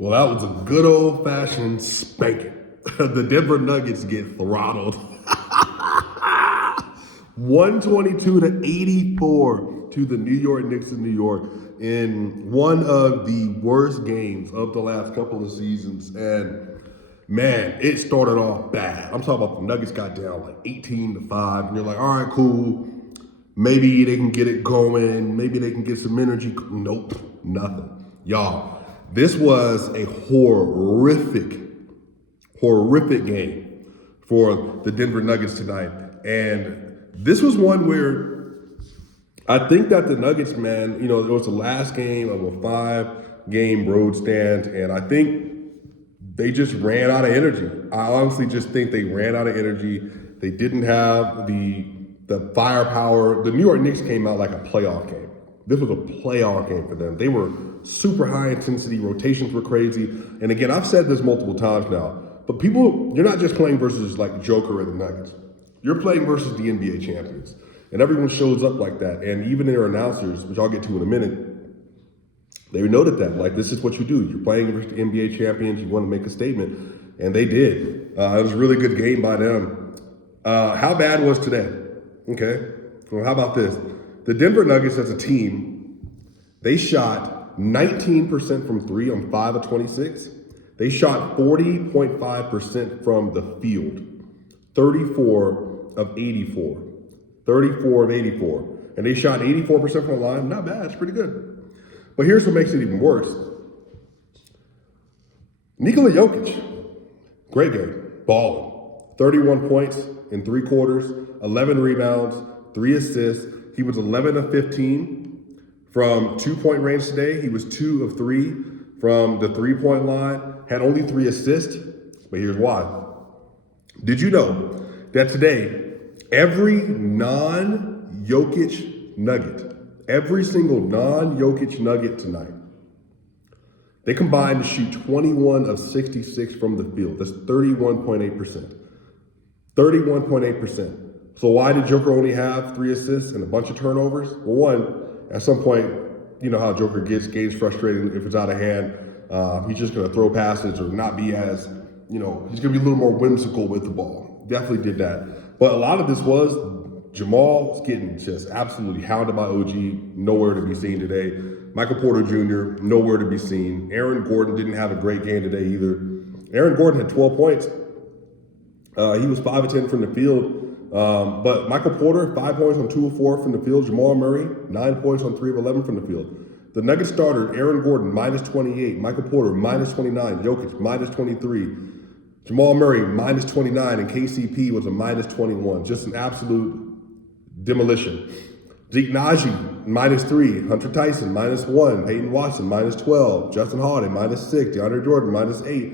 Well, that was a good old-fashioned spanking. The Denver Nuggets get throttled. 122 to 84 to the New York Knicks in New York in one of the worst games of the last couple of seasons. And man, it started off bad. I'm talking about the Nuggets got down like 18-5, and you're like, all right, cool. Maybe they can get it going. Maybe they can get some energy. Nope, nothing. Y'all, this was a horrific game for the Denver Nuggets tonight. And this was one where I think that the Nuggets, man, it was the last game of a 5-game road stand, and I think they just ran out of energy. I honestly just think they ran out of energy. They didn't have the firepower. The New York Knicks came out like a playoff game. This was a playoff game for them. They were super high intensity, rotations were crazy. And again, I've said this multiple times now, but people, you're not just playing versus like Joker and the Nuggets. You're playing versus the NBA champions. And everyone shows up like that. And even their announcers, which I'll get to in a minute, they noted that. Like, this is what you do. You're playing versus the NBA champions. You want to make a statement. And they did. It was a really good game by them. How bad was today? Okay. Well, how about this? The Denver Nuggets as a team, they shot 19% from 3 on 5 of 26. They shot 40.5% from the field, 34 of 84. 34 of 84. And they shot 84% from the line. Not bad. It's pretty good. But here's what makes it even worse. Nikola Jokic, great game, balling. 31 points in 3 quarters, 11 rebounds, 3 assists. He was 11 of 15 from 2-point range today. He was 2 of 3 from the 3-point line, had only 3 assists. But here's why. Did you know that today, every non-Jokic Nugget, every single non-Jokic Nugget tonight, they combined to shoot 21 of 66 from the field. That's 31.8%. 31.8%. So why did Joker only have 3 assists and a bunch of turnovers? Well, one, at some point, you know how Joker gets frustrated if it's out of hand. He's just going to throw passes or not be as, he's going to be a little more whimsical with the ball. Definitely did that. But a lot of this was Jamal's getting just absolutely hounded by OG, nowhere to be seen today. Michael Porter Jr., nowhere to be seen. Aaron Gordon didn't have a great game today either. Aaron Gordon had 12 points. He was 5 of 10 from the field. But Michael Porter, 5 points on 2 of 4 from the field. Jamal Murray, 9 points on 3 of 11 from the field. The Nuggets starter, Aaron Gordon, minus 28. Michael Porter, minus 29. Jokic, minus 23. Jamal Murray, minus 29. And KCP was a minus 21. Just an absolute demolition. Zeke Naji, minus 3. Hunter Tyson, minus 1. Peyton Watson, minus 12. Justin Holiday, minus 6. DeAndre Jordan, minus 8.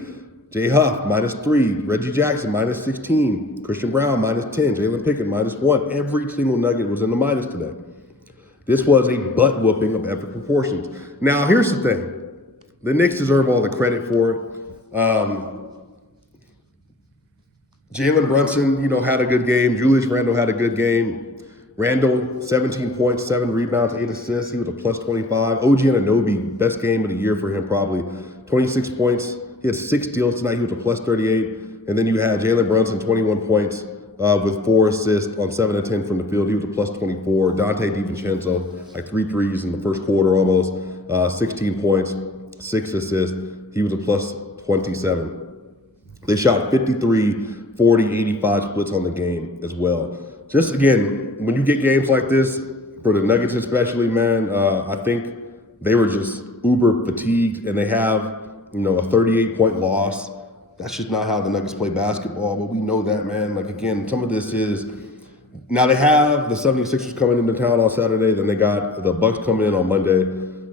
Jay Huff, minus 3. Reggie Jackson, minus 16. Christian Brown, minus 10. Jalen Pickett, minus 1. Every single Nugget was in the minus today. This was a butt whooping of epic proportions. Now, here's the thing. The Knicks deserve all the credit for it. Jalen Brunson, had a good game. Julius Randle had a good game. Randle, 17 points, 7 rebounds, 8 assists. He was a plus 25. OG Anunoby, best game of the year for him probably. 26 points. He had 6 steals tonight. He was a plus 38. And then you had Jalen Brunson, 21 points with 4 assists on 7 of 10 from the field. He was a plus 24. Dante DiVincenzo, like 3 threes in the first quarter almost. 16 points, 6 assists. He was a plus 27. They shot 53, 40, 85 splits on the game as well. Just again, when you get games like this, for the Nuggets especially, man, I think they were just uber fatigued, and they have, a 38-point loss. That's just not how the Nuggets play basketball, but we know that, man. Like, again, some of this is, now they have the 76ers coming into town on Saturday, then they got the Bucks coming in on Monday,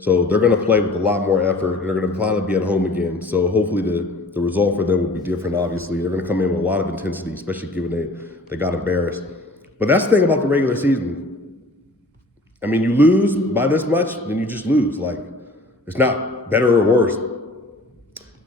so they're going to play with a lot more effort, and they're going to finally be at home again. So hopefully the result for them will be different, obviously. They're going to come in with a lot of intensity, especially given they got embarrassed. But that's the thing about the regular season. I mean, you lose by this much, then you just lose. Like, it's not better or worse.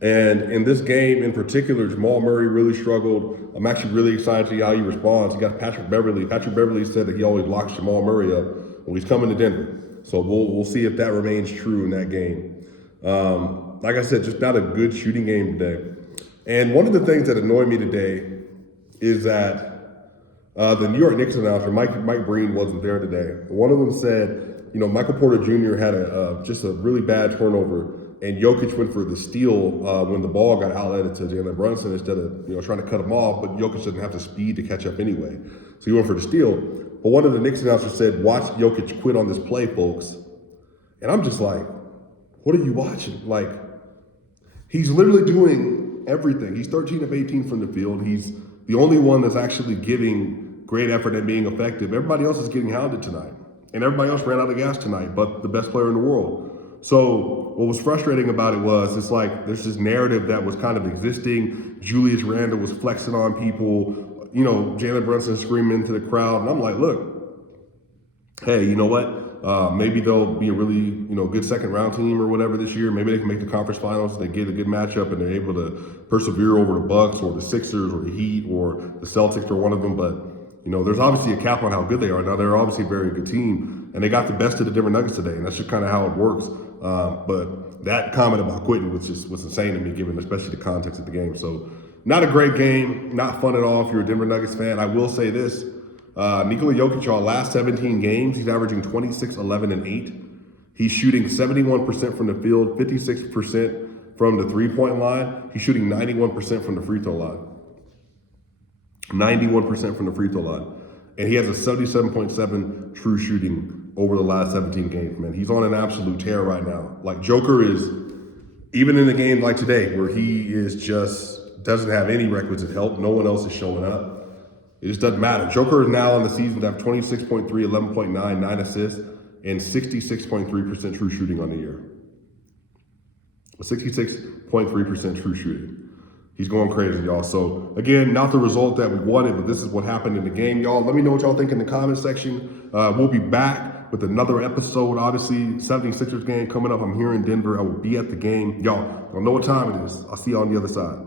And in this game in particular, Jamal Murray really struggled. I'm actually really excited to see how he responds. He got Patrick Beverley. Patrick Beverley said that he always locks Jamal Murray up when he's coming to Denver. So we'll see if that remains true in that game. Like I said, just not a good shooting game today. And one of the things that annoyed me today is that the New York Knicks announcer, Mike Breen, wasn't there today. One of them said, Michael Porter Jr. had just a really bad turnover, and Jokic went for the steal when the ball got outletted to Jalen Brunson instead of trying to cut him off. But Jokic doesn't have the speed to catch up anyway, so he went for the steal. But one of the Knicks announcers said, "Watch Jokic quit on this play, folks." And I'm just like, what are you watching? Like, he's literally doing everything. He's 13 of 18 from the field. He's the only one that's actually giving great effort and being effective. Everybody else is getting hounded tonight. And everybody else ran out of gas tonight, but the best player in the world. So what was frustrating about it was it's like there's this narrative that was kind of existing. Julius Randle was flexing on people. Jalen Brunson screaming into the crowd. And I'm like, look, hey, you know what? Maybe they'll be a really, good second round team or whatever this year. Maybe they can make the conference finals. They get a good matchup and they're able to persevere over the Bucks or the Sixers or the Heat or the Celtics or one of them. But, there's obviously a cap on how good they are. Now, they're obviously a very good team and they got the best of the Denver Nuggets today. And that's just kind of how it works. But that comment about quitting was insane to me, given especially the context of the game. So not a great game, not fun at all if you're a Denver Nuggets fan. I will say this. Nikola Jokic, our last 17 games, he's averaging 26, 11, and 8. He's shooting 71% from the field, 56% from the three-point line. He's shooting 91% from the free throw line. 91% from the free throw line. And he has a 77.7 true shooting over the last 17 games, man. He's on an absolute tear right now. Like, Joker is, even in a game like today, where he is just doesn't have any requisite help, no one else is showing up. It just doesn't matter. Joker is now on the season to have 26.3, 11.9, 9 assists, and 66.3% true shooting on the year. 66.3% true shooting. He's going crazy, y'all. So, again, not the result that we wanted, but this is what happened in the game, y'all. Let me know what y'all think in the comment section. We'll be back with another episode. Obviously, 76ers game coming up. I'm here in Denver. I will be at the game. Y'all know what time it is. I'll see you on the other side.